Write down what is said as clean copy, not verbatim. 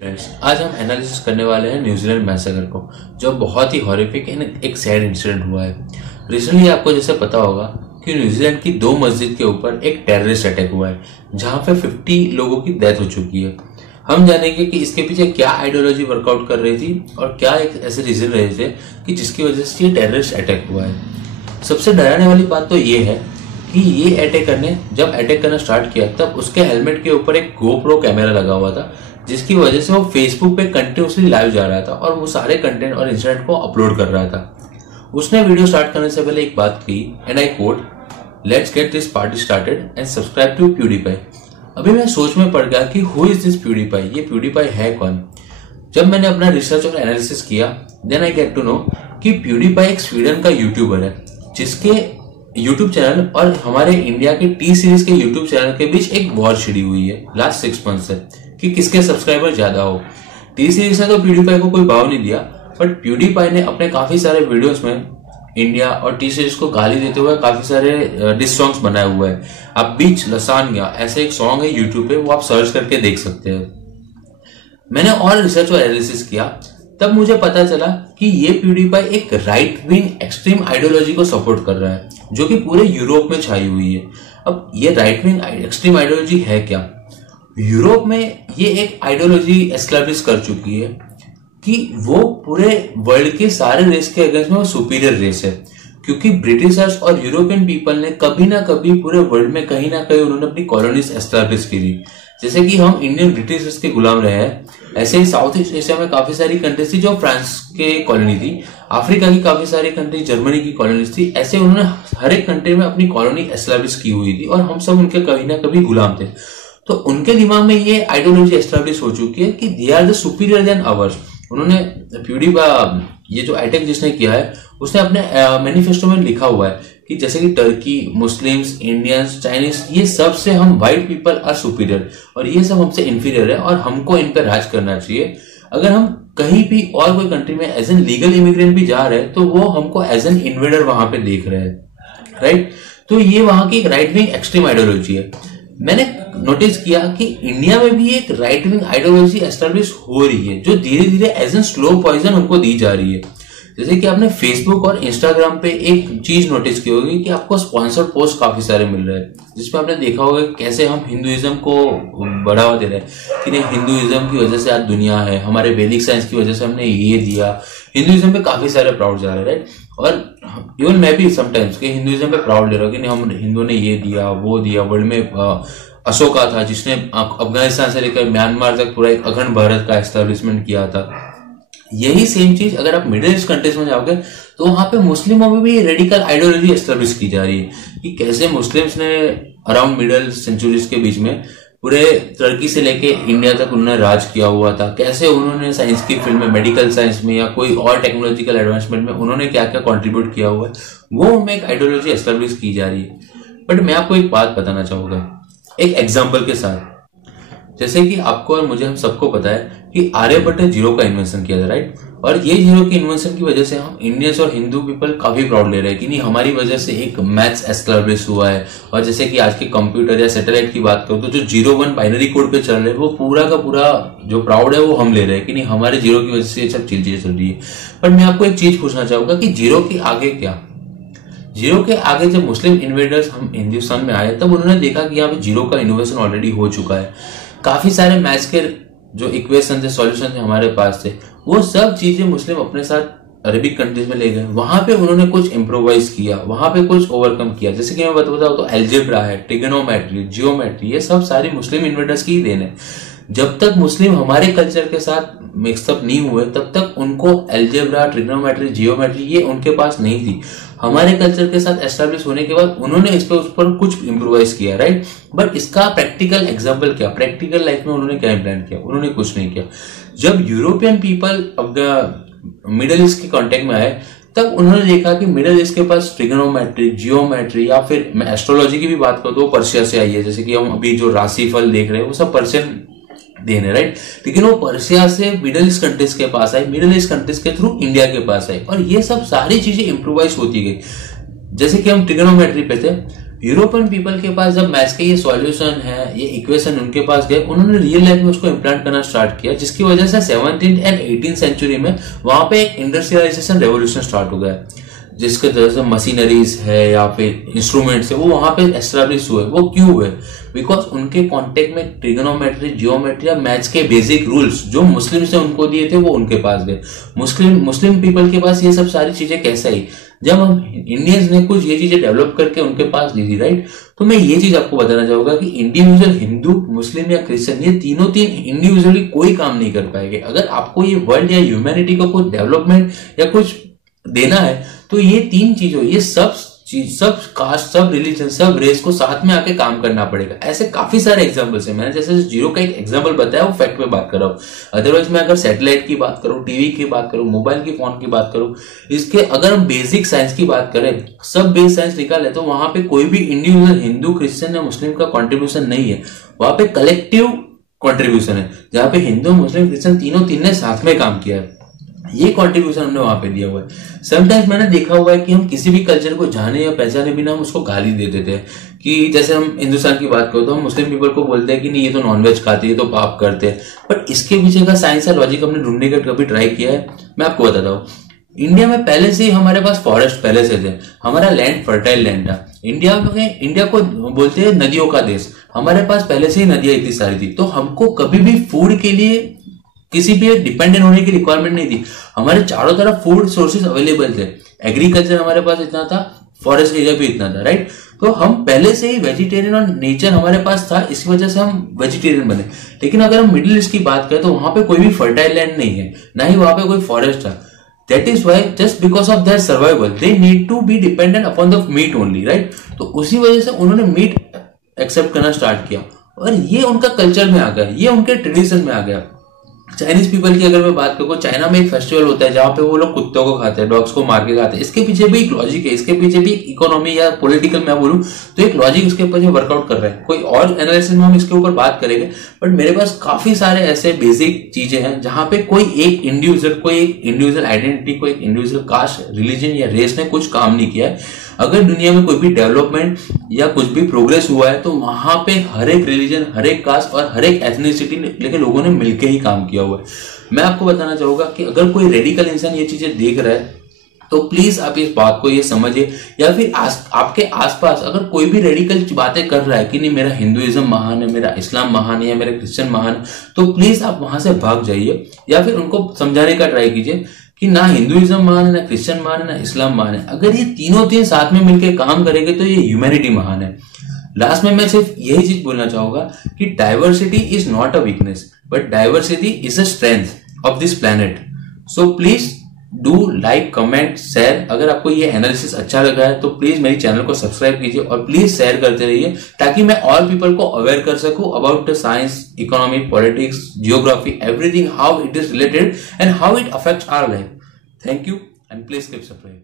Friends, आज हम analysis करने वाले हैं न्यूजीलैंड मैसेकर को, जो बहुत ही हॉरिफिक एंड एक सैड इंसिडेंट हुआ है। रिसेंटली आपको जैसे पता होगा कि न्यूजीलैंड की 2 मस्जिद के ऊपर एक टेररिस्ट अटैक हुआ है, जहां पे 50 लोगों की डेथ हो चुकी है। हम जानेंगे कि इसके पीछे क्या आइडियोलॉजी वर्कआउट कर रही थी और क्या एक ऐसे रीजन रहे थे कि जिसकी वजह से ये टेररिस्ट अटैक हुआ है। सबसे डराने वाली बात तो ये है कि ये अटैकर ने जब अटैक करना स्टार्ट किया तब उसके हेलमेट के ऊपर एक गोप्रो कैमरा लगा हुआ था, जिसकी वजह से वो फेसबुक पे कंटिन्यूसली लाइव जा रहा था और वो सारे कंटेंट और इंसिडेंट को अपलोड कर रहा था। उसने वीडियो स्टार्ट करने से पहले एक बात की, and I quote, let's get this party started and subscribe to PewDiePie. अभी मैं सोच में पड़ गया कि हु इज दिस प्यूडीपाई, ये प्यूडीपाई है कौन। जब मैंने अपना रिसर्च और एनालिसिस किया, then I get to know कि प्यूडीपाई एक स्वीडन का यूट्यूबर है, जिसके यूट्यूब चैनल और हमारे इंडिया के टी सीरीज के यूट्यूब चैनल के बीच एक वॉर छिड़ी हुई है लास्ट 6 मंथ से कि किसके सब्सक्राइबर ज्यादा हो। टी सीरीज ने तो प्यूडीपाई को कोई भाव नहीं दिया, बट प्यूडीपाई ने अपने काफी सारे वीडियोस में इंडिया और टी सीरीज को गाली देते हुए काफी सारे डिस सॉन्ग्स बनाए हुए हैं। अब बीच लसान्या ऐसे एक सॉन्ग है यूट्यूब पे, वो आप सर्च करके देख सकते हैं। मैंने और रिसर्च और एनालिसिस किया, तब मुझे पता चला कि ये प्यूडीपाई एक राइट विंग एक्सट्रीम आइडियोलॉजी को सपोर्ट कर रहा है, जो कि पूरे यूरोप में छाई हुई है। अब ये राइट विंग एक्सट्रीम आइडियोलॉजी है क्या? यूरोप में ये एक आइडियोलॉजी एस्टैब्लिश कर चुकी है कि वो पूरे वर्ल्ड के सारे रेस के अगेंस्ट में वो सुपीरियर रेस है, क्योंकि ब्रिटिशर्स और यूरोपियन पीपल ने कभी ना कभी पूरे वर्ल्ड में कहीं ना कहीं उन्होंने अपनी कॉलोनीज एस्टैब्लिश की थी। जैसे कि हम इंडियन ब्रिटिशर्स के गुलाम रहे हैं, ऐसे ही साउथ ईस्ट एशिया में काफी सारी कंट्रीज थी जो फ्रांस के कॉलोनी थी, अफ्रीका की काफी सारी कंट्री जर्मनी की कॉलोनीज थी। ऐसे उन्होंने हर एक कंट्री में अपनी कॉलोनी एस्टैब्लिश की हुई थी और हम सब उनके कभी ना कभी गुलाम थे। तो उनके दिमाग में ये आइडियोलॉजी एस्टैब्लिश हो चुकी है कि they are the superior than ours. उन्होंने प्यूडीपाई ये जो अटैक जिसने किया है, उसने अपने मैनिफेस्टो में लिखा हुआ है कि जैसे कि टर्की, मुस्लिम्स, इंडियंस, चाइनीज, ये सब से हम व्हाइट पीपल आर सुपीरियर और ये सब हमसे इंफीरियर है और हमको इन पर राज करना चाहिए। अगर हम कहीं भी और कोई कंट्री में एज एन लीगल इमिग्रेंट भी जा रहे हैं तो वो हमको एज एन इन्वेडर वहां पे देख रहे हैं, राइट। तो ये वहां की एक राइट विंग एक्सट्रीम आइडियोलॉजी है। मैंने नोटिस किया कि इंडिया में भी एक राइट विंग आइडियोलॉजी एस्टैब्लिश हो रही है, जो धीरे धीरे एज एन स्लो पॉइजन उनको दी जा रही है। जैसे कि आपने फेसबुक और इंस्टाग्राम पे एक चीज नोटिस की होगी कि आपको स्पॉन्सर्ड पोस्ट काफी सारे मिल रहे हैं, जिसमें आपने देखा होगा कैसे हम हिंदुइज्म को बढ़ावा दे रहे हैं कि नहीं, हिंदुइज्म की वजह से आज दुनिया है, हमारे वैदिक साइंस की वजह से हमने ये दिया। हिंदुइज्म पे काफी सारे प्राउड जा रहे हैं, राइट। और इवन मैं भी समटाइम्स कि हिंदुइज्म पे प्राउड ले रहा हूँ कि नहीं, हम हिंदुओं ने ये दिया वो दिया। वर्ल्ड में अशोका था जिसने अफगानिस्तान से लेकर म्यांमार तक पूरा एक अखंड भारत का एस्टेब्लिशमेंट किया था। यही सेम चीज अगर आप मिडिल ईस्ट कंट्रीज में जाओगे तो वहां पे मुस्लिमों में भी रेडिकल आइडियोलॉजी एस्टेब्लिश की जा रही है कि कैसे मुस्लिम्स ने अराउंड मिडिल सेंचुरीज के बीच में पूरे तुर्की से लेके इंडिया तक उन्होंने राज किया हुआ था, कैसे उन्होंने साइंस की फील्ड में, मेडिकल साइंस में या कोई और टेक्नोलॉजिकल एडवांसमेंट में उन्होंने क्या क्या कंट्रीब्यूट किया हुआ है, वो हमें एक आइडियोलॉजी एस्टेब्लिश की जा रही है। बट मैं आपको एक बात बताना चाहूंगा एक एग्जाम्पल के साथ। जैसे कि आपको और मुझे, हम सबको पता है कि आर्यभट्ट ने जीरो का इन्वेंशन किया था, राइट। और ये जीरो की इन्वेंशन की वजह से हम इंडियंस और हिंदू पीपल काफी प्राउड ले रहे हैं कि नहीं, हमारी वजह से एक मैथ्स एस्टैब्लिश हुआ है। और जैसे कि आज के कंप्यूटर या सैटेलाइट की बात करूं तो जो 0-1 बाइनरी कोड पे चल रहे हैं, वो पूरा का पूरा जो प्राउड है वो हम ले रहे हैं कि नहीं, हमारे जीरो की वजह से ये सब चीजें चल रही है। पर मैं आपको एक चीज पूछना चाहूंगा कि जीरो के आगे क्या? जीरो के आगे जब मुस्लिम इन्वेडर्स हम हिंदुस्तान में आए तब उन्होंने देखा कि यहाँ पे जीरो का इनोवेशन ऑलरेडी हो चुका है। काफी सारे मैथ्स के जो इक्वेशन थे, सॉल्यूशन थे हमारे पास थे, वो सब चीजें मुस्लिम अपने साथ अरेबिक कंट्रीज में ले गए। वहां पे उन्होंने कुछ इम्प्रोवाइज किया, वहां पे कुछ ओवरकम किया। जैसे कि मैं बताऊं तो एल्जेब्रा है, ट्रिगोनोमेट्री, जियोमेट्री, ये सब सारी मुस्लिम इन्वेडर्स की ही देन है। जब तक मुस्लिम हमारे कल्चर के साथ मिक्सअप नहीं हुए तब तक उनको एल्जेब्रा, ट्रिग्नोमेट्री, जियोमेट्री ये उनके पास नहीं थी। हमारे कल्चर के साथ एस्टेब्लिश होने के बाद उन्होंने इस पर कुछ इम्प्रोवाइज किया, राइट। बट इसका प्रैक्टिकल एग्जांपल क्या? प्रैक्टिकल लाइफ में उन्होंने क्या इम्प्लीमेंट किया? उन्होंने कुछ नहीं किया। जब यूरोपियन पीपल मिडिल ईस्ट के कॉन्टेक्ट में आए तब उन्होंने देखा कि मिडिल ईस्ट के पास ट्रिगोनोमेट्री, जियोमेट्री या फिर मैं एस्ट्रोलॉजी की भी बात करूं तो पर्शिया से आई है। जैसे कि हम अभी जो राशिफल देख रहे हैं वो सब पर्शियन देन है, राइट। लेकिन वो पर्शिया से मिडिल ईस्ट कंट्रीज के पास आई, मिडिल ईस्ट कंट्रीज के थ्रू इंडिया के पास आई और ये सब सारी चीजें इंप्रोवाइज होती गई। जैसे कि हम ट्रिगोनोमेट्री पे थे, यूरोपियन पीपल के पास जब मैथ्स के ये सॉल्यूशन है, ये इक्वेशन उनके पास गए, उन्होंने रियल लाइफ में उसको इम्प्लांट करना स्टार्ट किया, जिसकी वजह से 17th एंड 18th सेंचुरी में वहां पे एक इंडस्ट्रियलाइजेशन रेवोल्यूशन स्टार्ट हो गया, जिसके तरह से मशीनरीज है या फिर इंस्ट्रूमेंट्स है वो वहां पे एस्टेब्लिश हुए। वो क्यों हुए? बिकॉज उनके कॉन्टेक्ट में ट्रिगोनोमेट्री, जियोमेट्री या मैथ्स के बेसिक रूल्स जो मुस्लिम से उनको दिए थे वो उनके पास गए। मुस्लिम पीपल के पास ये सब सारी चीजें कैसे आई? जब हम इंडियंस ने कुछ ये चीजें डेवलप करके उनके पास दी थी, राइट? तो मैं ये चीज आपको बताना चाहूंगा कि इंडिविजुअल हिंदू, मुस्लिम या क्रिश्चियन, ये तीनों इंडिविजुअली कोई काम नहीं कर पाएंगे। अगर आपको ये वर्ल्ड या ह्यूमैनिटी को कुछ डेवलपमेंट या कुछ देना है तो ये तीन चीजों, ये सब कास्ट, सब रिलीजन, सब रेस को साथ में आके काम करना पड़ेगा। ऐसे काफी सारे एग्जांपल्स हैं। मैंने जैसे जीरो का एक एग्जांपल बताया, वो फैक्ट में बात कर रहा हूँ। अदरवाइज मैं अगर सैटेलाइट की बात करूँ, टीवी की बात करूँ, मोबाइल की फोन की बात करूँ, इसके अगर हम बेसिक साइंस की बात करें, सब बेस साइंस निकाले तो वहां पे कोई भी इंडिविजुअल हिंदू, क्रिश्चियन या मुस्लिम का कॉन्ट्रीब्यूशन नहीं है। वहां पे कलेक्टिव कॉन्ट्रीब्यूशन है, जहां पे हिंदू, मुस्लिम, क्रिश्चियन तीनों तीन ने साथ में काम किया है। ये कंट्रीब्यूशन हमने वहां पे दिया हुआ है। समटाइम्स मैंने देखा हुआ है कि हम किसी भी कल्चर को जाने या पहचाने बिना हम उसको गाली दे देते हैं। कि जैसे हम हिंदुस्तान की बात करो तो हम मुस्लिम पीपल को बोलते हैं कि नहीं, ये तो नॉनवेज खाते हैं, ये तो पाप करते हैं। बट इसके पीछे का साइंस और लॉजिक हमने ढूंढने का कभी ट्राई किया है? मैं आपको बताता हूँ। इंडिया में पहले से ही हमारे पास फॉरेस्ट पहले से थे, हमारा लैंड फर्टाइल लैंड था। इंडिया को बोलते हैं नदियों का देश। हमारे पास पहले से ही नदियां इतनी सारी थी, तो हमको कभी भी फूड के लिए किसी पे डिपेंडेंट होने की रिक्वायरमेंट नहीं थी। हमारे चारों तरफ फूड सोर्सेज अवेलेबल थे, एग्रीकल्चर हमारे पास इतना था, फॉरेस्ट एरिया भी इतना था, राइट? तो हम पहले से ही वेजिटेरियन और नेचर हमारे पास था, इसी वजह से हम वेजिटेरियन बने। लेकिन अगर हम मिडिल ईस्ट की बात करें तो वहां पे कोई भी फर्टाइल लैंड नहीं है, ना ही वहां पे कोई फॉरेस्ट था। That is why just because of their survival they need to be dependent upon the meat only, right? तो उसी वजह से उन्होंने मीट एक्सेप्ट करना स्टार्ट किया और ये उनका कल्चर में आ गया, ये उनके ट्रेडिशन में आ गया। चाइनीज पीपल की अगर मैं बात करूँ, चाइना में एक फेस्टिवल होता है जहां पे वो लोग कुत्तों को खाते हैं, डॉग्स को मार के खाते हैं। इसके पीछे भी एक लॉजिक है, इसके पीछे भी एक इकोनॉमी या पॉलिटिकल मैं बोलूं तो एक लॉजिक उसके ऊपर वर्कआउट कर रहा है। कोई और एनालिसिस में हम इसके ऊपर बात करेंगे, बट मेरे पास काफी सारे ऐसे बेसिक चीजें हैं जहां पे कोई एक इंडिविजुअल आइडेंटिटी, कोई एक इंडिविजुअल कास्ट, रिलीजन या रेस ने कुछ काम नहीं किया है। अगर दुनिया में कोई भी डेवलपमेंट या कुछ भी प्रोग्रेस हुआ है तो वहां पे हर एक रिलीजन, हर एक कास्ट और हर एक एथनिसिटी के लोगों ने मिलकर ही काम किया हुआ है। मैं आपको बताना चाहूंगा कि अगर कोई रेडिकल इंसान ये चीजें देख रहा है तो प्लीज आप इस बात को ये समझिए, या फिर आपके आसपास अगर कोई भी रेडिकल बातें कर रहा है कि नहीं मेरा हिंदुइज्म महान है, मेरा इस्लाम महान है या मेरा क्रिश्चियन महान है, तो प्लीज आप वहां से भाग जाइए या फिर उनको समझाने का ट्राई कीजिए कि ना हिंदुइज्म महान है, ना क्रिश्चियन महान है, ना इस्लाम महान है। अगर ये तीन साथ में मिलकर काम करेंगे तो ये ह्यूमैनिटी महान है। लास्ट में मैं सिर्फ यही चीज बोलना चाहूंगा कि diversity is not a weakness, but diversity is a strength of this planet. So please do like, comment, share. अगर आपको ये एनालिसिस अच्छा लगा है तो प्लीज मेरी चैनल को सब्सक्राइब कीजिए और प्लीज शेयर करते रहिए ताकि मैं और पीपल को अवेयर कर सकूं about the science, economy, politics, geography, everything, how it is related and how it affects our life. Thank you and please keep subscribe.